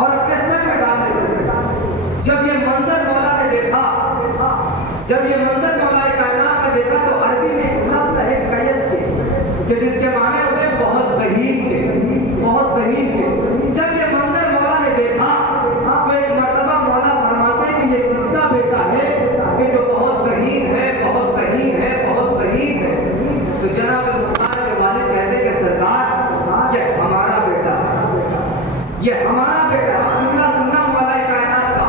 اور اپنے سر میں ڈال دیتے تھے۔ جب یہ منظر مولا نے دیکھا، جب یہ منظر مولا کائنات نے دیکھا تو عربی میں ایک لفظ ہے قیس کے، کہ جس کے معنی ہوتے ہیں بہت ذہین کے، بہت ذہین کے۔ جب یہ منظر مولا نے دیکھا تو ایک مرتبہ مولا فرماتے ہیں کہ یہ کس کا بیٹا ہے کہ جو بہت ذہین ہے، بہت ذہین ہے، بہت ذہین ہے؟ تو جناب مختار کے والد کہتے ہیں کہ سرکار یہ ہمارا بیٹا ہے، یہ ہمارا بیٹا ہے۔ جملہ سننا مولا کائنات کا،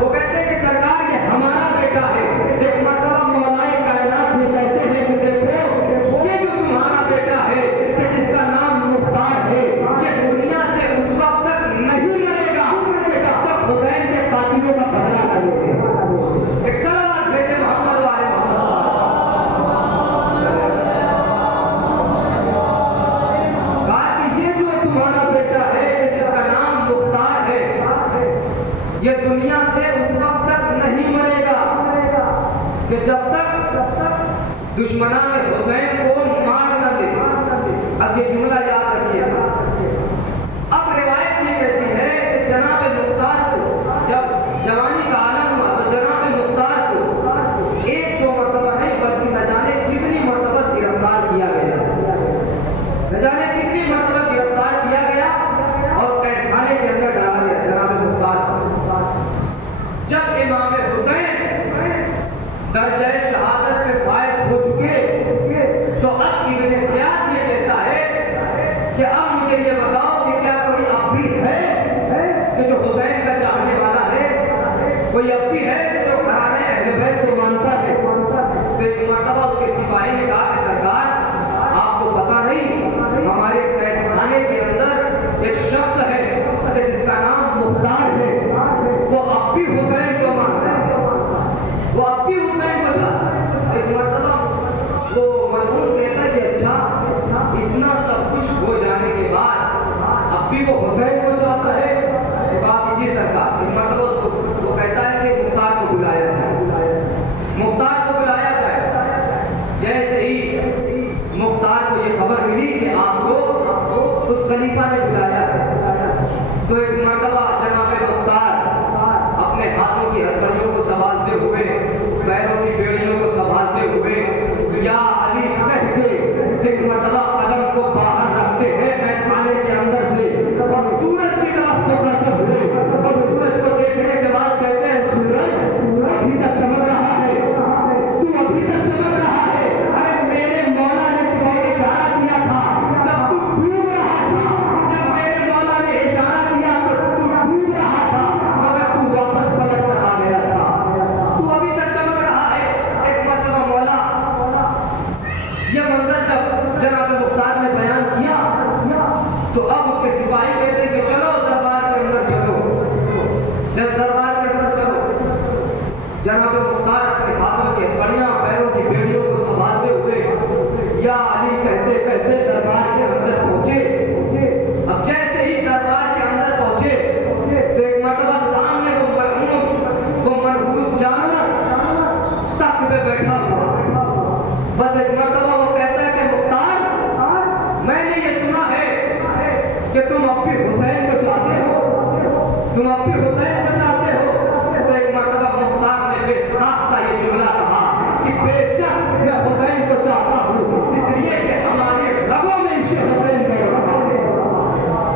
وہ کہتے ہیں کہ سرکار یہ ہمارا بیٹا ہے۔ ایک مرتبہ مولا کائنات یہ کہتے ہیں کہ دیکھو یہ جو تمہارا بیٹا ہے کہ جس کا نام مختار ہے، یہ دنیا سے اس وقت تک نہیں مرے گا کہ جب تک حسین کے قاتلوں کا بدلہ نہ لے لے۔ ایک صلوات بھیجے محمد والے محمد۔ کہا کہ یہ جو تمہارا بیٹا ہے کہ جس کا نام مختار ہے، یہ دنیا سے اس وقت تک نہیں مرے گا کہ جب تک دشمنان حسین کو مار نہ دے۔ اب یہ جملہ یاد رکھیے گا۔ اب روایت یہ کہتی ہے کہ جناب مختار کو جب جوانی کا عالم ہوا تو جناب مختار کو ایک دو مرتبہ نہیں بلکہ نہ جانے کتنی مرتبہ گرفتار کیا گیا، نہ جانے کتنی مرتبہ گرفتار کیا گیا اور قید خانے کے اندر ڈالا گیا جناب مختار کو۔ جب امام حسین درجہ شہادت میں فائز ہو چکے تو اب ابن زیاد یہ کہتا ہے کہ اب مجھے یہ بتاؤ کہ کیا کوئی اب بھی ہے کہ جو حسین کا چاہنے والا ہے، کوئی اب بھی ہے کہ جو گھرانے اہل بیت کو مانتا ہے؟ تو ایک مرتبہ اس کے سپاہی نے کہا کہ سرکار آپ کو پتہ نہیں ہمارے قید خانے کے اندر ایک شخص ہے کہ جس کا نام مختار ہے، وہ اب بھی حسین کو مانتا ہے، وہ اب بھی حسین کو چاہتا ہے۔ ایک مرتبہ وہ مرحوم کہتا ہے کہ اچھا اتنا سب کچھ ہو جانے کے بعد اب بھی وہ حسین کو چاہتا ہے؟ کہا کہ جی سرکار۔ ایک مرتبہ اس کو وہ کہتا ہے کہ مختار کو بلایا جائے، مختار کو بلایا جائے۔ جیسے ہی مختار کو یہ خبر ملی کہ آپ کو اس خلیفہ نے بلایا ہے تو ایک مرتبہ جناب مختار اپنے ہاتھوں کی ہتھیلیوں کو سنبھالتے ہوئے، پیروں کی بیڑیوں کو سنبھالتے ہوئے یا علی کہہ کے ایک مرتبہ قدم کو باہر رکھتے ہیں قید خانے کے اندر سے اور سورج کی طرف پکڑتے ہوئے اور سورج کو دیکھنے کے بعد کہتے ہیں سورج تو ابھی تک چمک رہا ہے، تو ابھی تک چمک رہا ہے۔ ارے میرے مولا نے تجھے اشارہ کیا تھا جب تو ڈوب رہا تھا، جب میرے مولا نے اشارہ کیا تو تو ڈوب رہا تھا مگر تو واپس پلٹ کر آ گیا تھا، تو ابھی تک چمک رہا ہے۔ ایک مرتبہ مولا یہ منظر جب جناب مختار نے بیان کیا تو اب اس کے سپاہی کہتے ہیں کہ چلو دربار کے اندر چلو، جب دربار کے اندر چلو۔ جناب مختار اپنے ہاتھوں کی ہتھیلیاں، پیروں کی بیڑیوں کو سنبھالتے ہوئے یا علی کہتے کہتے دربار کے اندر پہنچے۔ اب جیسے ہی دربار کے اندر پہنچے تو ایک مرتبہ سامنے وہ مرحوم، وہ مرحوم جانور تخت پہ بیٹھا ہوا، بس ایک مرتبہ وہ کہتا ہے کہ مختار میں نے یہ سنا ہے کہ تم اب بھی حسین کو چاہتے ہو، تم اب بھی حسین کو چاہتے ہو۔ تو ایک مرتبہ مختار نے بے ساختہ یہ جملہ کہا کہ بے شک میں حسین کو چاہتا ہوں، اس لیے کہ ہماری رگوں میں عشق حسین دوڑ رہا ہے۔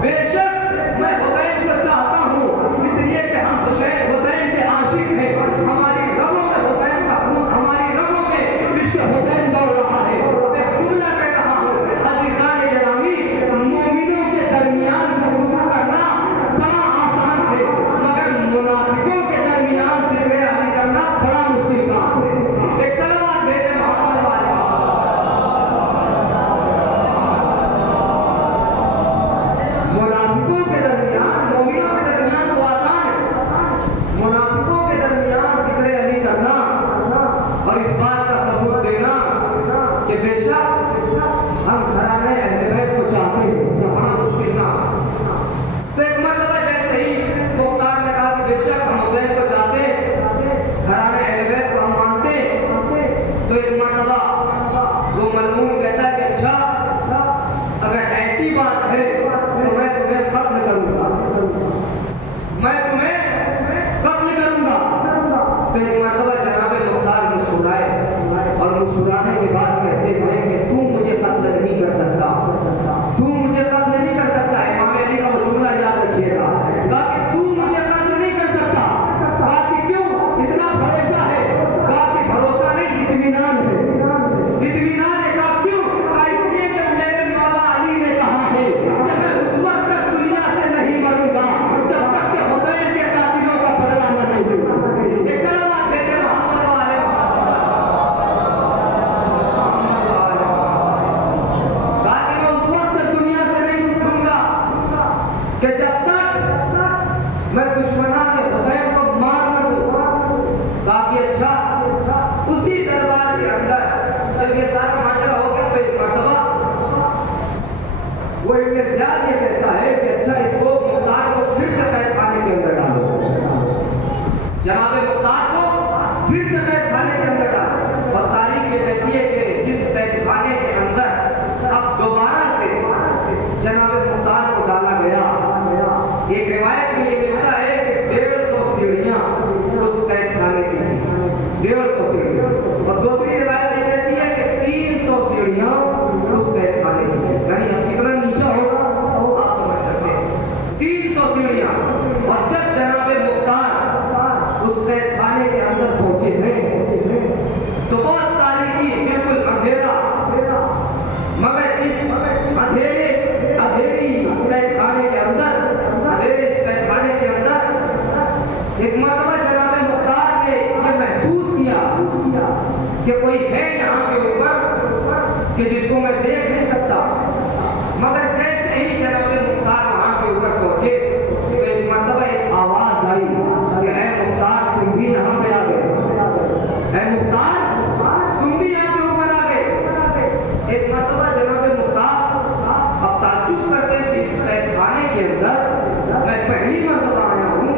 بے شک میں حسین کو چاہتا ہوں اس لیے کہ ہم حسین کے عاشق ہیں، ہماری رگوں میں حسین کا خون، ہماری رگوں میں عشق حسین دوڑ رہا ہے۔ ایک جملہ کہہ رہا ہوں عزیزان گرامی، مومنوں کے درمیان گفتگو کرنا بڑا آسان ہے مگر منافقوں کے درمیان ذکر علی کرنا بڑا مشکل کام ہے۔ ایک صلوات بھیجے محمد चूड़ियां। और जब जनाब मुख्तार उस कैद खाने के अंदर पहुंचे हैं तो बहुत तारीकी, बिल्कुल अंधेरा, मगर इस अंधेरी कैद खाने के अंदर, अंधेरे इस कैद खाने के अंदर एक मरतबा जनाब मुख्तार ने ये महसूस किया कि कोई है यहाँ के ऊपर कि जिसको मैं देख नहीं सकता। मगर जैसे ही जनाब मुख्तार वहाँ के ऊपर पहुंचे तो एक मरतबा एक आवाज आई कि ऐ मुख्तार तुम भी यहाँ पे आ गए, ऐ मुख्तार तुम भी यहाँ के ऊपर आ गए। एक मरतबा जनाब मुख्तार अब ताज्जुब करते हैं कि इस कैद खाने के अंदर मैं पहली मरतबा आया हूँ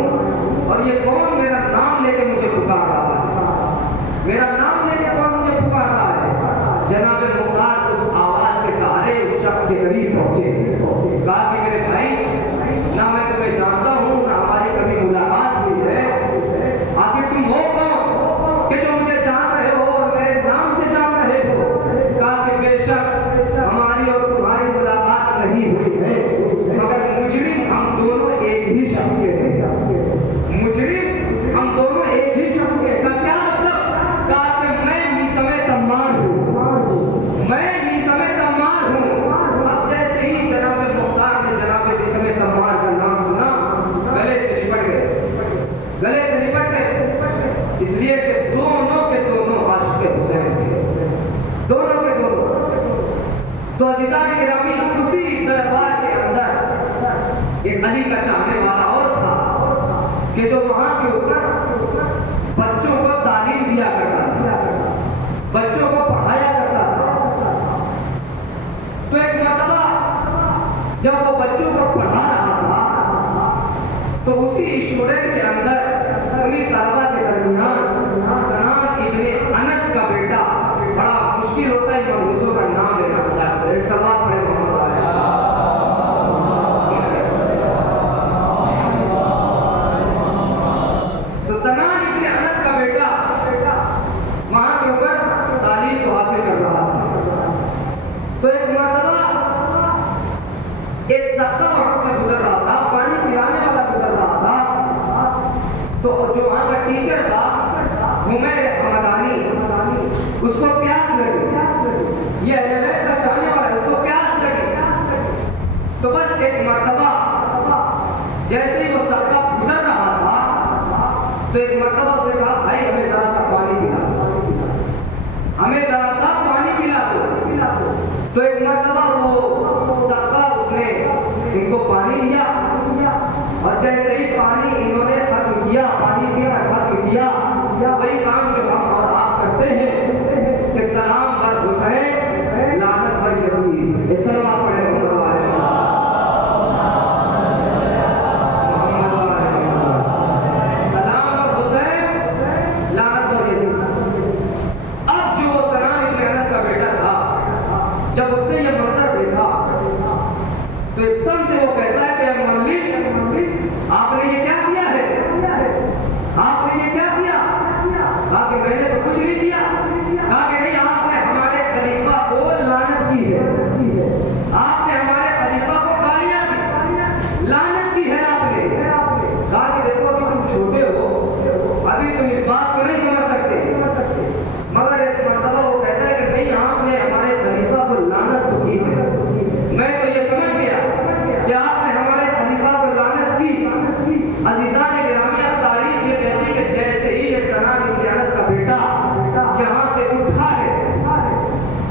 और ये कौन मेरा नाम लेके मुझे पुकार रहा है, मेरा नाम लेके कौन मुझे पुकार रहा है। जनाब मुख्तार उस आवाज के सहारे उस शख्स के करीब पहुंचे, कहा कि मेरे भाई ना मैं तुम्हें जानता हूँ ना हमारी कभी मुलाकात हुई है, आखिर तुम हो कौन कि जो मुझे जान रहे हो और मेरे नाम से जान रहे हो। कहा कि बेशक हमारी और तुम्हारी मुलाकात नहीं हुई है, मगर मुजरिम हम दोनों एक ही शख्स के हैं, मुजरिम हम दोनों एक ही शख्स के हैं। क्या मतलब? कहा कि मैं मीसमे तम्मार हूँ, मैं मीसमे तम्मार हूँ। अब जैसे ही जनाब मुख्तार ने जनाब मीसमे तम्मार का नाम सुना, गले से लिपट गए, गले से लिपट गए, इसलिए कि दोनों के दोनों आशिक़ हुसैन थे, दोनों के दोनों। तो अज़ीज़ान गिरामी उसी दरबार के अंदर एक अली का चाहने वाला और था कि जो वहां के ऊपर बच्चों को तालीम दिया करता था, बच्चों को पढ़ाया करता था। तो एक मरतबा जब वो बच्चों को पढ़ा रहा था तो उसी स्टूडेंट के अंदर उन्हीं तलबा के दरमियान सनान इब्ने अनस का बेटा, बड़ा मुश्किल होता है मौजूद का नाम लेना होता है, एक सवाल पढ़े मोहम्मद तो सनान इब्ने अनस का बेटा वहां के ऊपर तालीम को हासिल कर रहा था। तो एक मरतबा एक सत्ता वहां से गुजर रहा था, पानी पिलाने वाला गुजर रहा था। तो जो वहां का टीचर था हुमैर हमदानी, उसको प्यास लगी, ये अहले का चाहने वाला है, उसको प्यास लगी। तो बस एक मरतबा जैसे ही वो सत्ता गुजर रहा था तो एक मरतबा उसने कहा भाई हमें जरा सा पानी पिला दो, हमें जरा सा पानी पिला दो। तो एक मरतबा वो सत्ता उसने उनको पानी दिया और जैसे ही पानी इन्होंने खत्म किया, पानी पीना खत्म किया, वही काम जो हम और आप करते हैं कि सलाम बर हुसैन लानत बर यजीद, एक सलाम पढ़े मोहम्मद वाले सलाम बर हुसैन लानत बर यजीद। अब जो वो सनान इब्ने अनस का बेटा था, जब उसने ये मंजर देखा तो एकदम से वो कहता है कि मौलवी आपने ये क्या किया है, आपने ये क्या किया? कहा कि मैंने तो कुछ नहीं किया। कहा कि नहीं, आपने हमारे खलीफा को लानत की है, आपने हमारे खलीफा को गालियां दी, लानत की है आपने। कहा कि देखो अभी तुम छोटे हो, अभी तुम इस बात को नहीं समझ सकते, मगर एक मरतबा वो कहता है कि नहीं आपने हमारे खलीफा को लानत तो की है, मैं तो ये समझ गया कि आपने हमारे खलीफा को लानत की। अज़ीज़ान गिरामी अब तारीख ये कहती है कि जैसे ही ये सनान इब्ने अनस का बेटा यहाँ से उठा है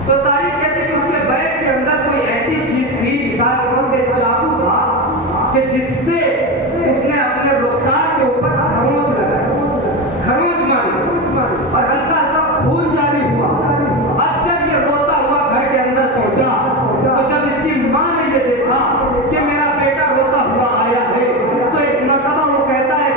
तो तारीख कहती है कि उसके बैग के अंदर कोई ऐसी चीज थी, मिसाल के तौर पे चाकू था कि जिससे उसने अपने रुखसार के ऊपर खरोंच लगाई, खरोंच मारी और हल्का हल्का खून जारी हुआ। अब जब ये रोता हुआ घर के अंदर पहुंचा तो जब इसकी मां ने ये देखा कि मेरा बेटा रोता हुआ आया है तो एक मरतबा वो कहता है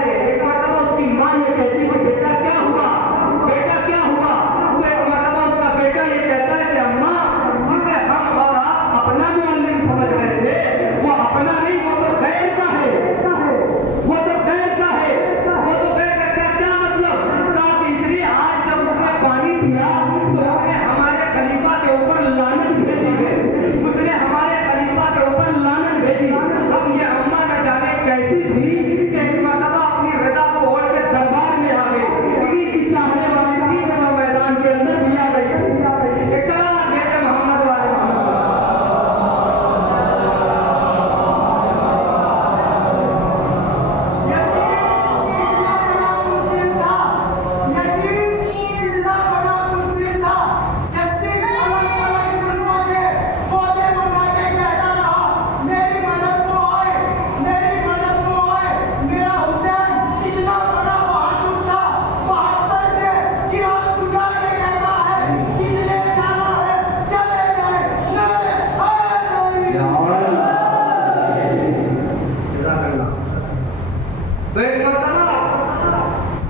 تو ایک مرتبہ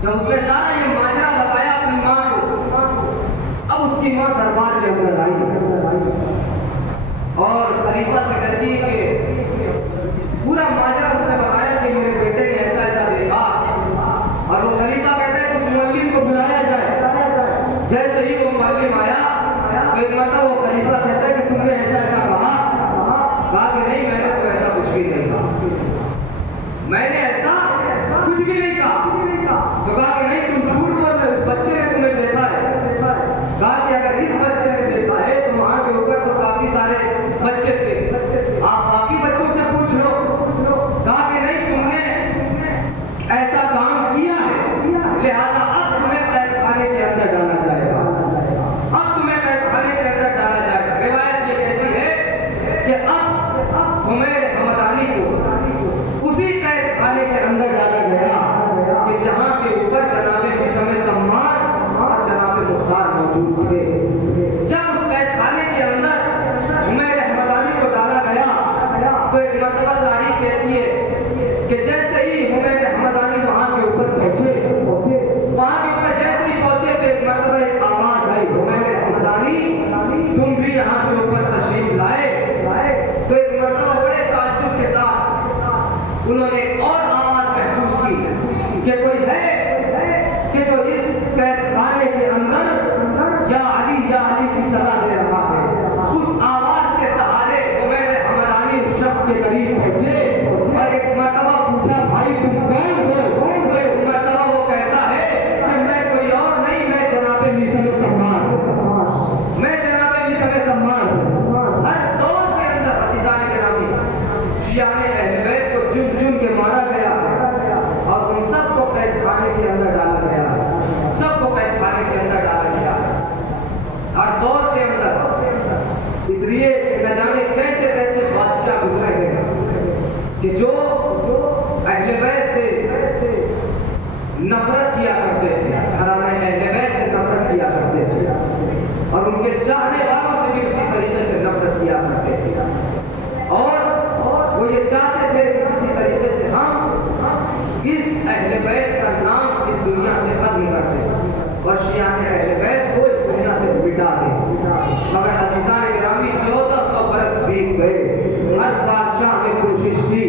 جب اس نے سارا یہ ماجرا بتایا اپنی ماں کو، اب اس کی ماں دربار کے اندر آئی اور خلیفہ سے کہتی ہے کہ پورا ماجرا اس نے بتایا کہ میرے بیٹے نے ایسا ایسا دیکھا، اور وہ خلیفہ کہتا ہے کہ اس معلم کو بلایا جائے۔ جیسے ہی وہ معلم آیا تو ایک مرتبہ وہ خلیفہ کہتا ہے کہ تم نے ایسا ایسا کہا کہ نہیں، میں نے تو ایسا کچھ بھی نہیں کہا، میں نے ایسا کچھ بھی نہیں کہا۔ تو کہا کہ نہیں، تم جھوٹ بول رہے ہو، اس بچے نے تمہیں دیکھا ہے۔ کہا کہ اگر اس بچے نے دیکھا ہے تو وہاں کے اوپر تو کافی سارے بچے تھے، آپ باقی بچوں سے پوچھ لو۔ کہا کہ نہیں، تم نے ایسا کام کیا ہے، لہذا اب تمہیں قید خانے کے اندر ڈالا جائے گا، اب تمہیں قید خانے کے اندر ڈالا جائے گا۔ روایت یہ کہتی ہے کہ اب حمیر حمدانی کو اسی قید خانے کے اندر ڈالا گیا کہ جہاں کے اوپر جناب بشم تمار اور جناب مختار موجود تھے۔ جب اس قید خانے کے اندر حمیر حمدانی کو ڈالا گیا تو ایک مرتبہ تاریخ کہتی ہے کہ جیسے ہی حمیر حمدانی وہاں کے اوپر پہنچے، وہاں کے اوپر جیسے ہی پہنچے تو ایک مرتبہ ایک آواز آئی، حمیر حمدانی تم بھی یہاں کے اوپر تشریف لائے۔ تو ایک مرتبہ بڑے تعجب کے ساتھ انہوں نے ایک اور آواز محسوس کی کہ کوئی ہے کہ جو اس قید خانے کے اندر یا علی کی صدا دے رہا ہے۔ اس آواز کے سہارے حمیر حمدانی اس شخص کے قریب پہنچے اور ایک مرتبہ پوچھا، بھائی تم کون ہو؟ ایک مرتبہ وہ کہتا ہے کہ میں کوئی اور نہیں، میں جناب بشم تمار، میں جناب بشم تمار۔ ہر دور کے اندر عزیزان گرامی شیعہ اہل بیت کو چن چن کے مارا گیا اور ان سب کو قید خانے کے اندر ڈالا گیا، سب کو قید خانے کے اندر ڈالا گیا ہر دور کے اندر۔ اس لیے نہ جانے کیسے کیسے بادشاہ گزرے گئے کہ جو اہل بیت سے نفرت کیا کرتے تھے، گھرانے اہل بیت سے نفرت کیا کرتے تھے اور ان کے چاہنے والوں سے بھی اسی طریقے سے نفرت کیا کرتے تھے، اور وہ یہ چاہتے تھے کہ کسی طریقے سے ہم اس اہل بیت کا نام اس دنیا سے ختم کر دیں اور شیعہ اہل بیت کو اس دنیا سے مٹا دیں۔ مگر عزیزان گرامی 1400 برس بیت گئے، ہر بادشاہ نے کوشش کی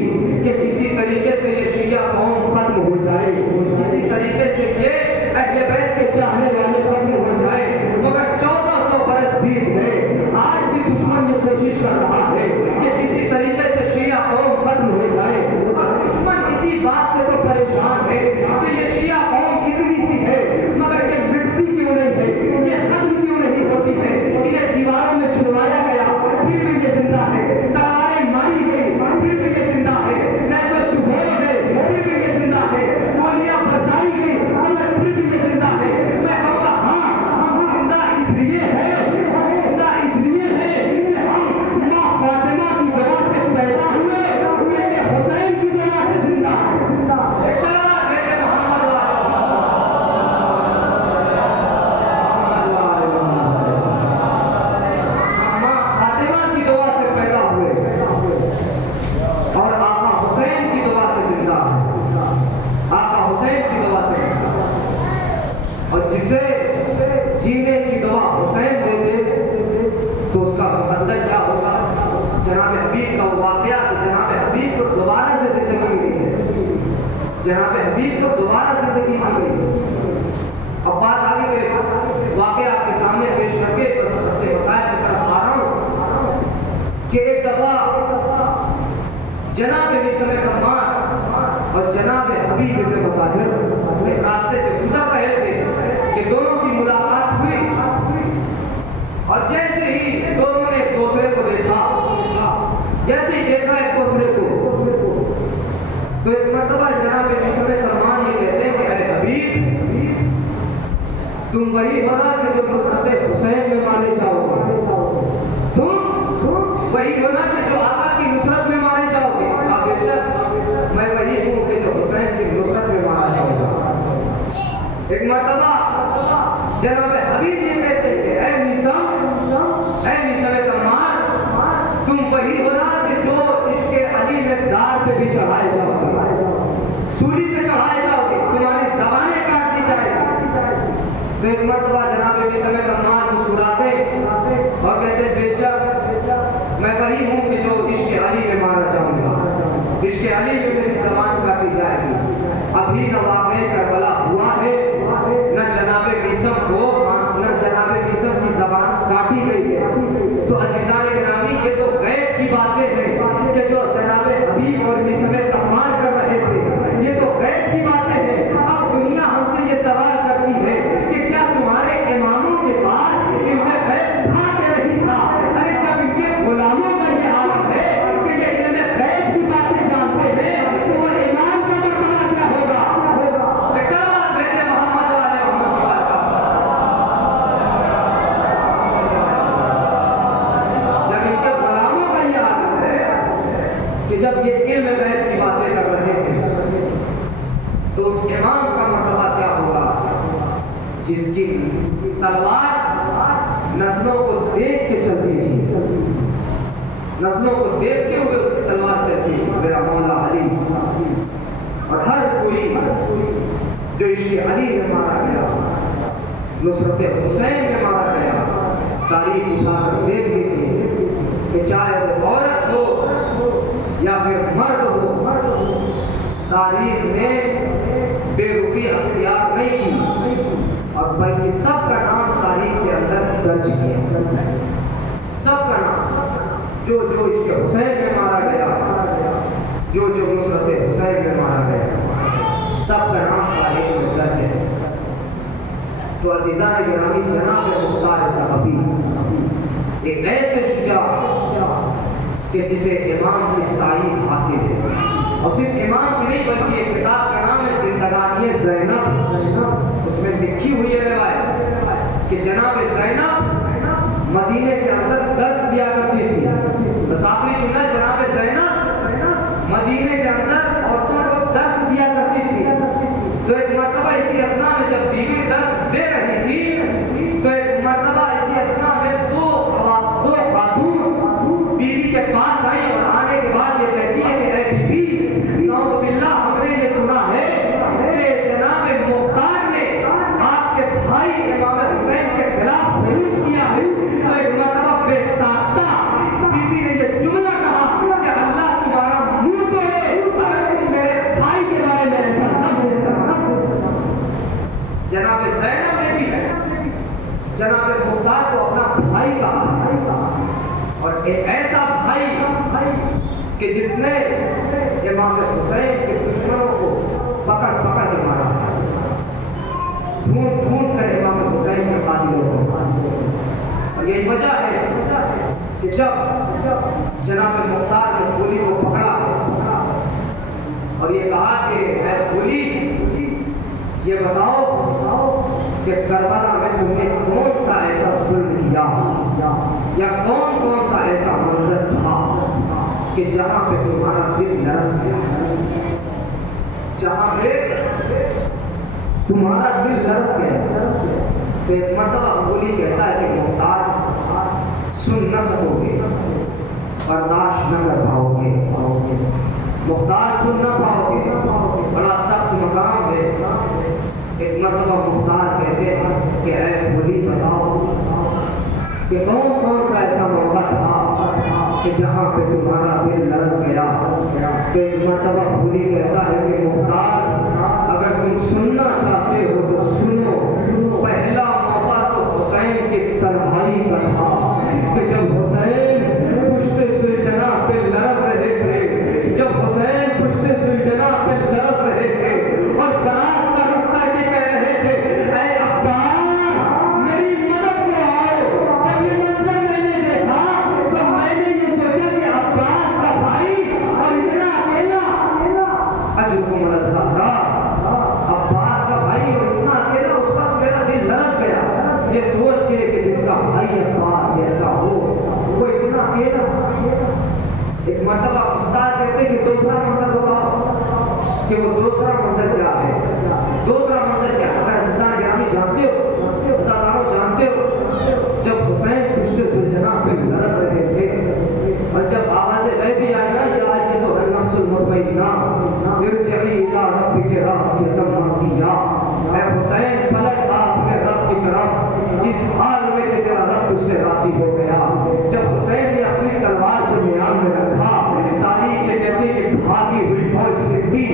کہ کسی طریقے سے یہ شیعہ قوم ختم ہو جائے، کسی طریقے سے یہ اہل بیت کے چاہنے والے ختم ہو جائے، مگر 1400 برس بیت گئے، آج بھی دشمن یہ کوشش کر رہا ہے کہ کسی طریقے سے شیعہ قوم ختم ہو جائے، اور دشمن اسی بات سے تو پریشان ہے کہ یہ شیعہ قوم اتنی سی ہے مگر یہ مٹتی کیوں نہیں ہے، یہ ختم کیوں نہیں ہوتی ہے، انہیں دیواروں میں چھڑوایا گیا پھر بھی یہ زندہ ہے، تلواریں ماری گئی پھر بھی یہ زندہ ہے، نیزے چبھوئے گئے پھر بھی یہ زندہ ہے، گولیاں برسائی گئی مگر پھر بھی یہ زندہ ہے۔ میں کہوں گا ہاں، ہم زندہ اس لیے ہے، ہم زندہ اس لیے ہے کہ ہم ماں فاطمہ کی دعا سے پیدا ہوئے، بیٹے حسین کی دعا سے زندہ ہیں۔ اور جسے جینے کی دعا حسین دیتے تو اس کا مقدر کیا ہوگا؟ جناب حبیب کا واقعہ کہ جناب حبیب کو دوبارہ سے زندگی ملی ہے، جناب حبیب کو دوبارہ زندگی دی گئی۔ اب بات آگے کے واقعہ آپ کے سامنے پیش کر کے اپنے مسائل کی طرف آ رہا ہوں کہ ایک دفعہ جناب بشم تمار اور جناب حبیب ابن مظاہر ایک راستے سے گزر رہے تھے کہ دونوں کی ملاقات ہوئی، اور جیسے ہی دونوں نے ایک دوسرے کو دیکھا، جیسے ہی دیکھا ایک دوسرے کو، تو ایک مرتبہ جناب بشم تمار یہ کہتے ہیں کہ اے حبیب، تم وہی ہونا کہ جو نصرت حسین میں مانے جاؤ گے، تم وہی ہونا کہ جو آقا کی نصرت میں مانے جاؤ گے۔ بے شک میں وہی ہوں کہ جو حسین کی نصرت میں مانا جاؤں گا۔ ایک مرتبہ جناب حبیب یہ کہتے ہیں کہ اے بشم تمار، تم وہی ہونا کہ جو عشق علی میں دار پہ بھی چڑھائے جاؤ گے، سولی پہ तलवार नस्लों को देख के चलती थी, नस्लों को देखते हुए उसकी तलवार चलती, मेरा मौला अली। और हर कोई जो इसके अली में मारा गया, नुसरत हुसैन में मारा गया, तारीख उठाकर देख लीजिए कि चाहे वो औरत हो या फिर मर्द हो, तारीख ने बेरुखी अख्तियार नहीं की, और बल्कि सबका नाम तारीख के अंदर दर्ज किया, सबका नाम। जो जो इसके हुसैन में मारा गया, जो जो नुसरत हुसैन में मारा गया, सबका नाम तारीख में दर्ज है। तो अज़ीज़ान गिरामी, जनाब मुख्तार सक़फ़ी एक ऐसे शुजा कि जिसे इमाम की तारीफ हासिल है, और सिर्फ इमाम की नहीं बल्कि एक किताब का नाम है ज़िंदगानी ज़ैनब। उसमें लिखी हुई है रिवायत कि जनाब ज़ैनब मदीने के अंदर दर्स दिया करती थी। बस आखिरी जुमला, जनाब ज़ैनब मदीने के अंदर औरतों को दर्स दिया करती थी। तो एक मर्तबा इसी असना में जब बीवी दर्स दे रही थी, तो एक मर्तबा इसी असना में दो खातून बीवी के पास आई, और आने के बाद ये कहती है कि ऐ बीबी, नौज़ बिल्लाह, हमने ये सुना है कि जनाब मुख्तार ने आपके भाई इमाम हुसैन के खिलाफ खरूज किया है। तो एक मर्तबा बेसाख्ता बीबी ने ये जुमला कहा कि अल्लाह तुम्हारा मुंह तोड़े, अगर तुम मेरे भाई के बारे में ऐसा लफ्ज़ इस्तेमाल। जनाब ज़ैनब ने भी जनाब मुख्तार को अपना भाई कहा, और एक ऐसा भाई कि जिसने इमाम हुसैन के दुश्मनों को पकड़ पकड़ के मारा, ढूंढ ढूंढ कर इमाम हुसैन के कातिलों को। और यही वजह है कि जब जनाब मुख्तार ने फूली को पकड़ा और ये कहा कि ऐ फूली, ये बताओ कि करबला में तुमने कौन सा ऐसा जुल्म किया, या कौन कौन सा ऐसा मंजर था कि जहां पे तुम्हारा दिल नरस गया, जहां पे तुम्हारा दिल नरस गया। तो एक मर्तबा बोली कहता है कि मुख्तार सुन न सकोगे, बर्दाश्त न कर पाओगे, मुख्तार सुन न पाओगे, बड़ा सख्त मकाम है। एक मर्तबा मुख्तार कहते हैं कि ऐ बोली बताओ कि कौन कौन सा ऐसा मौका था कि जहाँ पे तुम्हारा दिल लरस गया। तो एक मर्तबा बोली कहता है कि मुख्तार, अगर तुम सुनना चाहते हो तो सुनो। पहला मौका तो हुसैन की तन्हाई का था कि जब हुसैन पुश्ते सुलझना पे लरस रहे थे, जब हुसैन पुश्ते सुलझना पे लरस रहे थे और बरात का रुख करके कह रहे थे, ऐ अब्बास मेरी मदद को आओ। जब ये मंजर मैंने देखा तो मैंने ये सोचा कि अब्बास का भाई और इतना अकेला, अजरुकुम अलज़हरा, अब्बास का भाई और इतना अकेला, उस वक्त मेरा दिल लरस गया ये सोच के कि जिसका भाई अब्बास जैसा हो वो इतना अकेला। एक मर्तबा मुख्तार कहते कि दूसरा मंजर बताओ कि वो दूसरा मंजर क्या है, दूसरा मंजर क्या। अगर अज़ीज़ान गिरामी जानते हो, अज़ादारों जानते हो, जब हुसैन पुश्ते सुलझना पे लरस रहे थे और जब आवाज़ गैबी आई ना, या ये तो नफ्सुल मुतमइन्ना इरजिई इला रब्बिकी राज़ियतन मर्ज़िया, ऐ हुसैन पलट अपने रब की तरफ इस हाल में कि तेरा रब तुझसे राज़ी हो गया। जब हुसैन ने अपनी तलवार को म्यान में रखा, तारीख ये कहती है कि भागी हुई फौज सिमटी,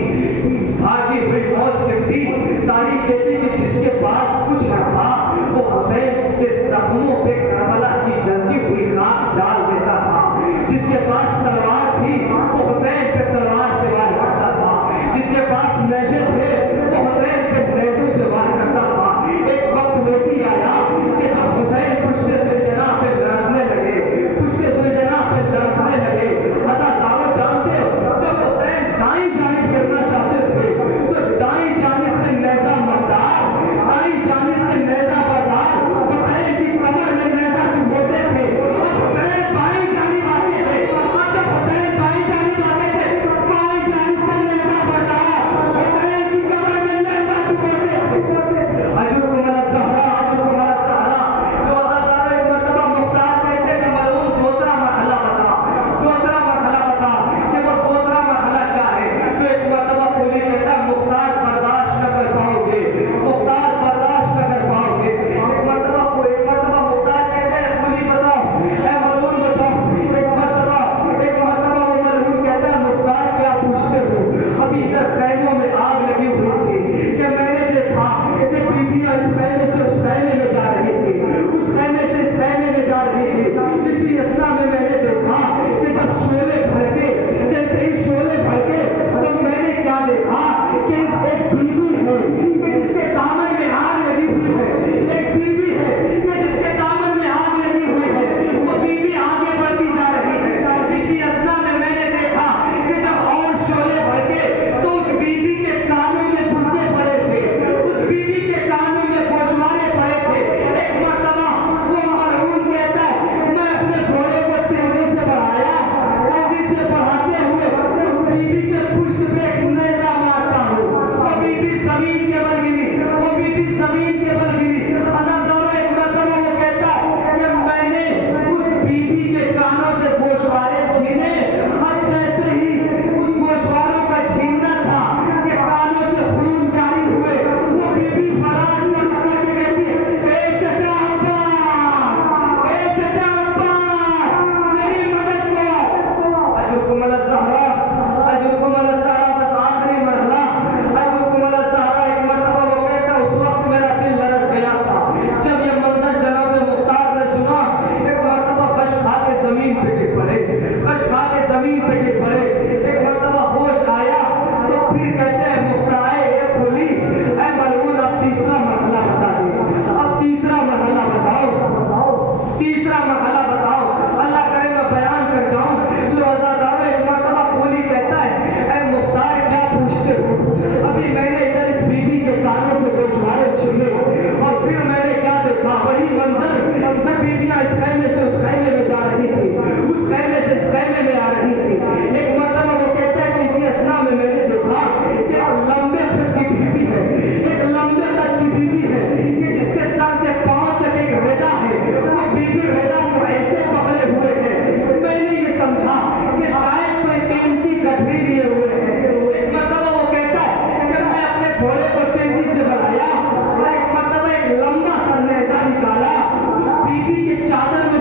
भागी हुई फौज सिमटी। तारीख कहती है कि जिसके पास कुछ न था वो हुसैन के जख्मों पे करबला की जलती हुई खाक डाल देता था, जिसके पास तलवार थी वो हुसैन पे तलवार से वार करता था, जिसके पास नेज़े थे वो हुसैन पे नेज़ों से वार करता था। एक वक्त वो भी आया कि जब हुसैन पुश्ते सुलझना पे लरसने लगे, पुश्ते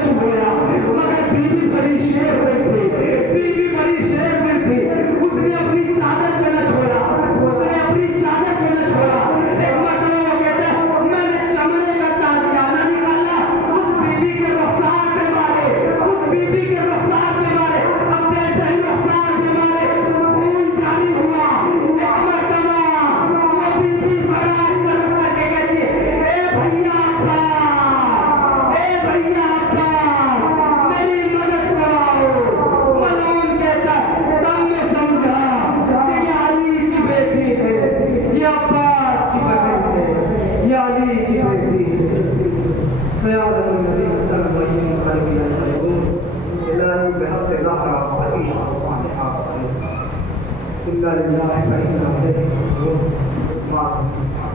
छुड़ाया, मगर बीवी बड़ी शेर दिल थी, बीवी बड़ी शेर दिल थी, उसने अपनी चादर को न छोड़ा, उसने अपनी चादर को न छोड़ा। एक मरतबा वो कहता है, मैंने चमड़े का ताजियाना निकाला, उस बीवी के रुखसार पे मारे, उस बीवी के रुखसार पे मारे। अब जैसे ही रुखसार पे मारे खून जारी हुआ। एक मरतबा वो बीवी फरार करके कहती है, ए भैया अब्बास, ए भैया अब्बास, मेरी मदद कराओ। मलून कहता है, तब मैं समझा कि ये अली की बेटी है, ये अब्बास की बेटी है, ये अली की बेटी है। سيادة النبي صلى الله عليه وسلم يقول إلهي بحق ظهر عليه وعنها إنا لله وإنا إليه راجعون ما تسمع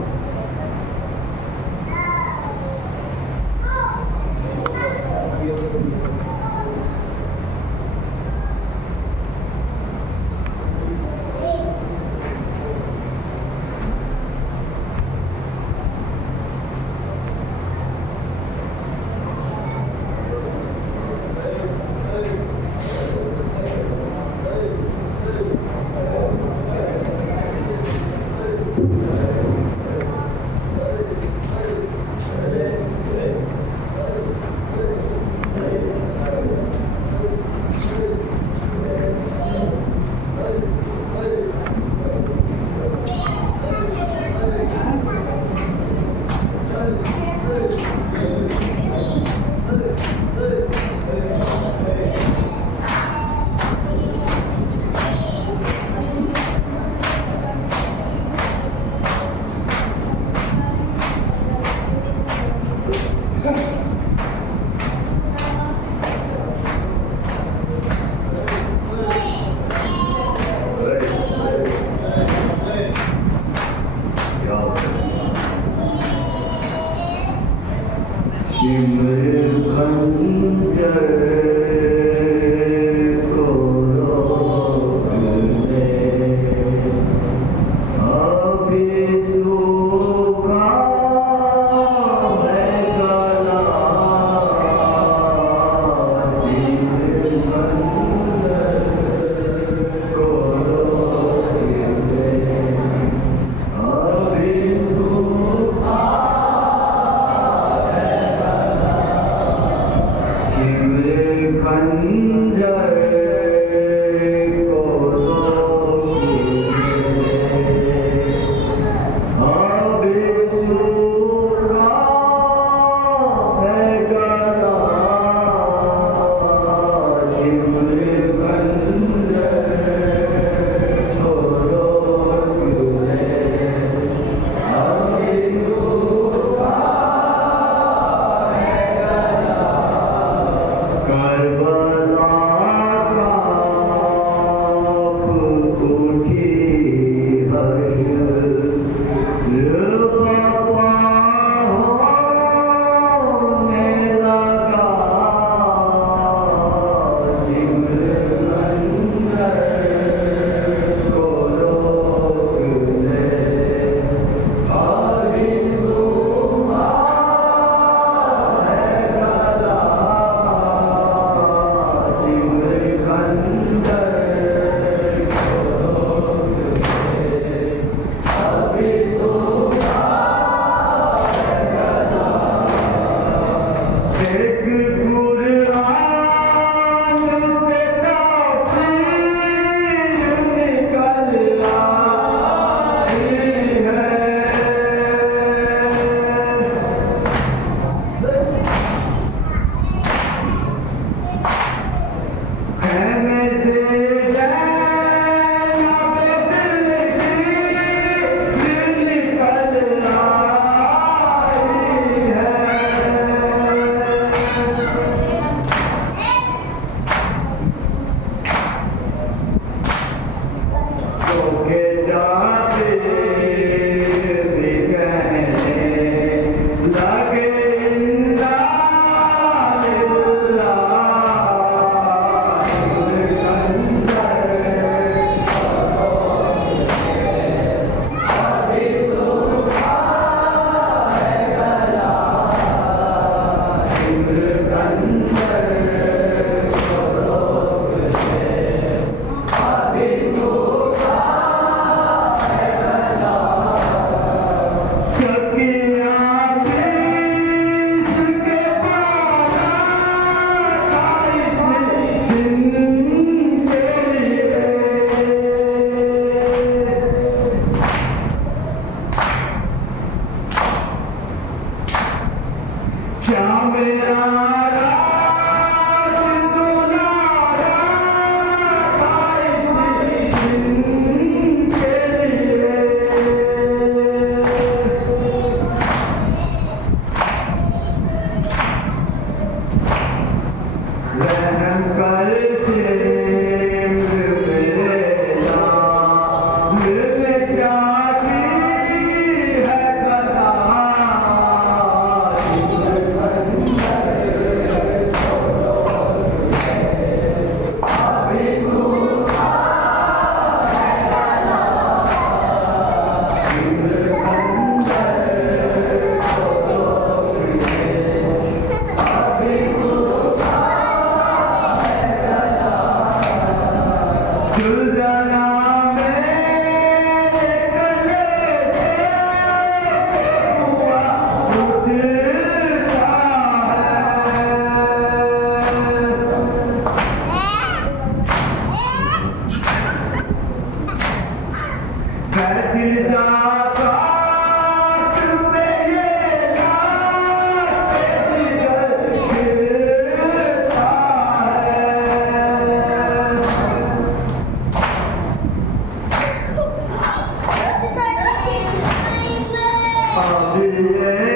آمین